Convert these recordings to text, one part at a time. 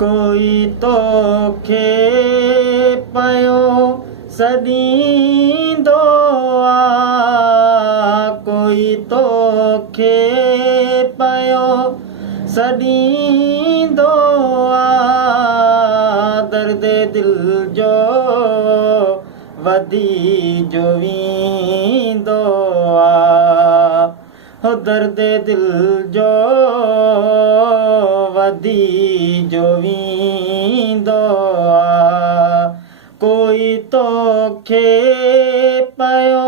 कोई तोखे पयो सॾींदो आहे, कोई तोखे पयो सॾींदो आहे, दर्द दिल जो वधी जो वेंदो आहे, हो दर्द दिल जो वधी जो वेंदो आहे, कोई तोखे पयो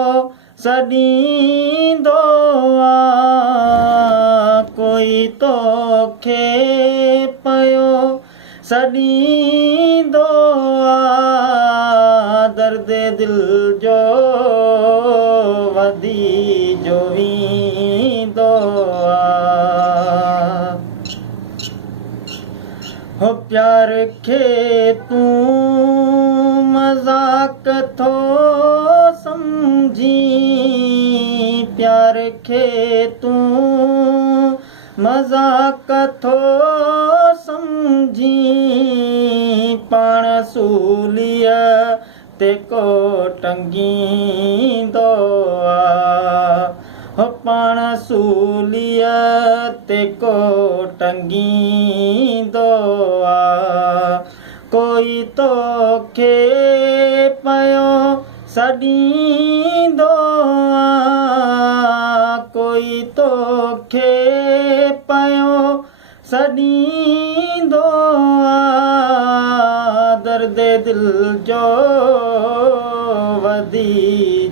सॾींदो आहे, कोई तोखे पयो सॾींदो आहे, दर्द दिल जो वधी जो वेंदो आहे, हो प्यार खे तूं मज़ाक थो सम्झी, प्यार खे तूं मज़ाक थो सम्झी, पाण सूलीअ ते को टंगींदो आहे, हो पाण सूलीअ ते को टंगींदो आहे, कोई तोखे पयो सॾींदो आहे, कोई तोखे पयो सॾींदो आहे, दर्द दिल जो वधी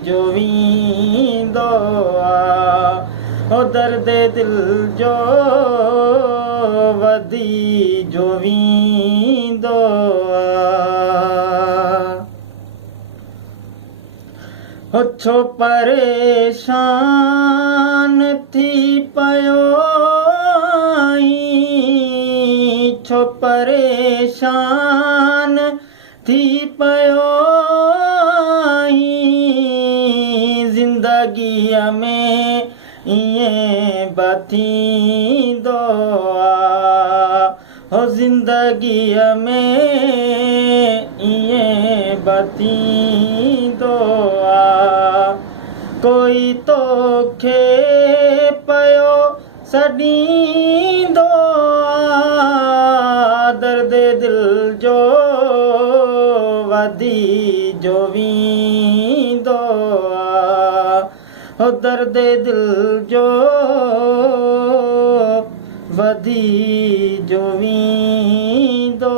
जो वेंदो आहे, हो दर्द दिल जो वधी जो वेंदो आहे, हो छो परेशान थी पयो आहीं, छो परेशान थी पयो आहीं, ज़िंदगीअ में ईअं बि थींदो आहे, हो ज़िंदगीअ में ईअं बि थींदो आहे, कोई तोखे पयो सॾींदो आहे, दर्द दिल जो वधी जो वेंदो आहे, हो दर्द दिल जो वधी जो वेंदो